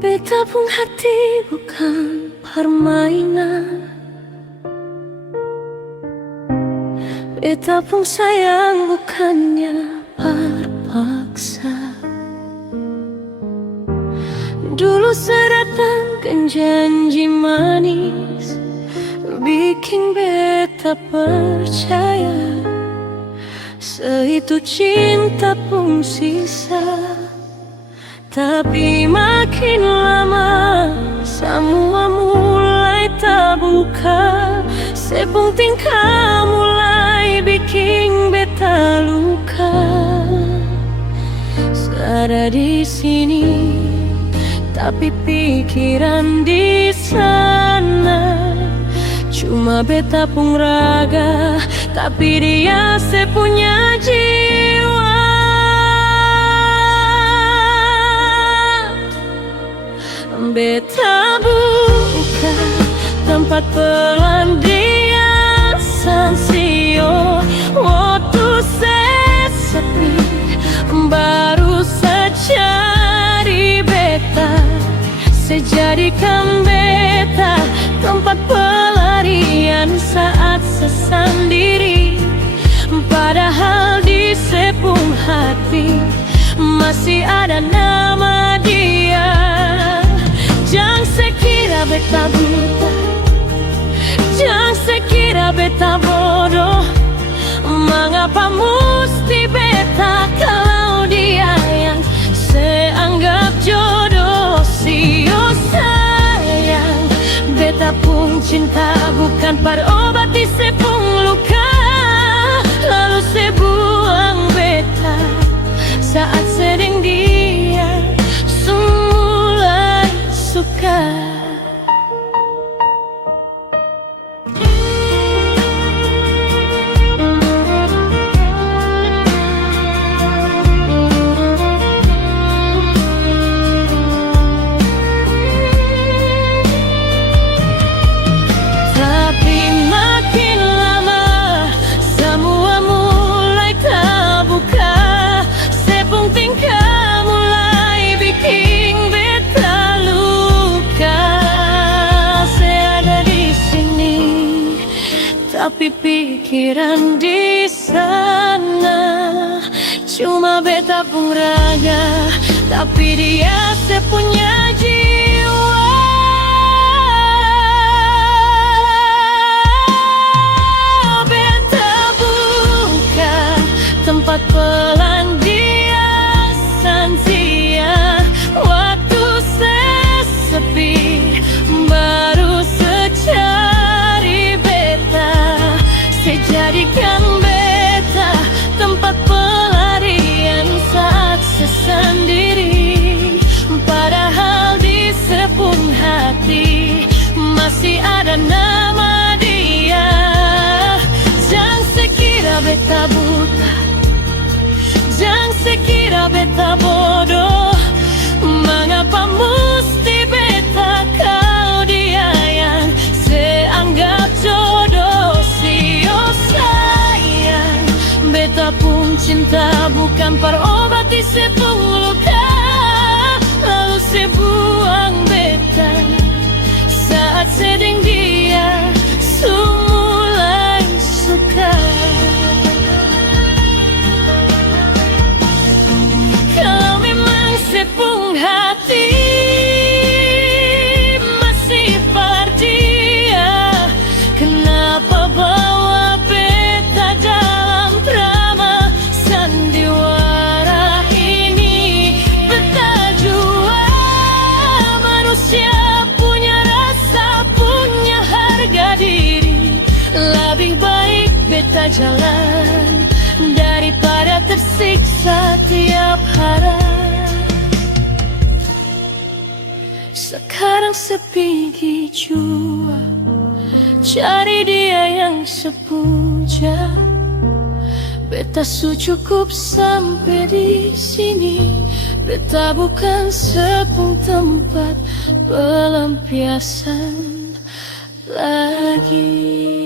Beta pun hati bukan permainan. Beta pun sayang bukannya terpaksa. Dulu sedatangkan janji manis, bikin beta percaya seitu cinta pun sisa. Tapi makin lama semua mulai terbuka. Sepung tingkah mulai bikin beta luka. Ada di sini, tapi pikiran di sana. Cuma beta pun raga, tapi dia sepunya jiwa. Beta buka tempat pelampiasan sio. Waktu sesepi baru secari beta, sejadikan beta tempat pelarian saat sesendiri. Padahal di sepung hati masih ada nama dia. Jangan sekira beta buta, jangan sekira beta bodoh. Mengapa mesti beta kalau dia yang seanggap jodoh? Sio sayang, beta pun cinta bukan obat di sepung luka. Lalu sebuang beta saat sedang dia mulai suka. Tapi pikiran di sana. Cuma beta pun raga, tapi dia sepunya jiwa. Beta buka tempat pelampiasan sia. Waktu sesepi baru secari beta, sejadikan beta tempat pelarian saat sesendiri. Padahal di sepung hati masih ada nama dia. Jangan sekira beta buta, jangan sekira beta bodoh. Mengapa mesti beta kau dia yang seanggap jodoh? Sio sayang, beta pun cinta bukan obat di sepung luka. Lalu sebuang beta saat sedang dia mulai suka. Kalau memang sepung hati masih dia, kenapa bawa beta dalam drama sandiwara ini? Beta jua manusia punya rasa, punya harga diri. Lebih baik beta jalan daripada tersiksa tiap hari. Sekarang sepi jua, cari dia yang sepuja. Beta su cukup sampai di sini. Beta bukan sepung tempat pelampiasan lagi.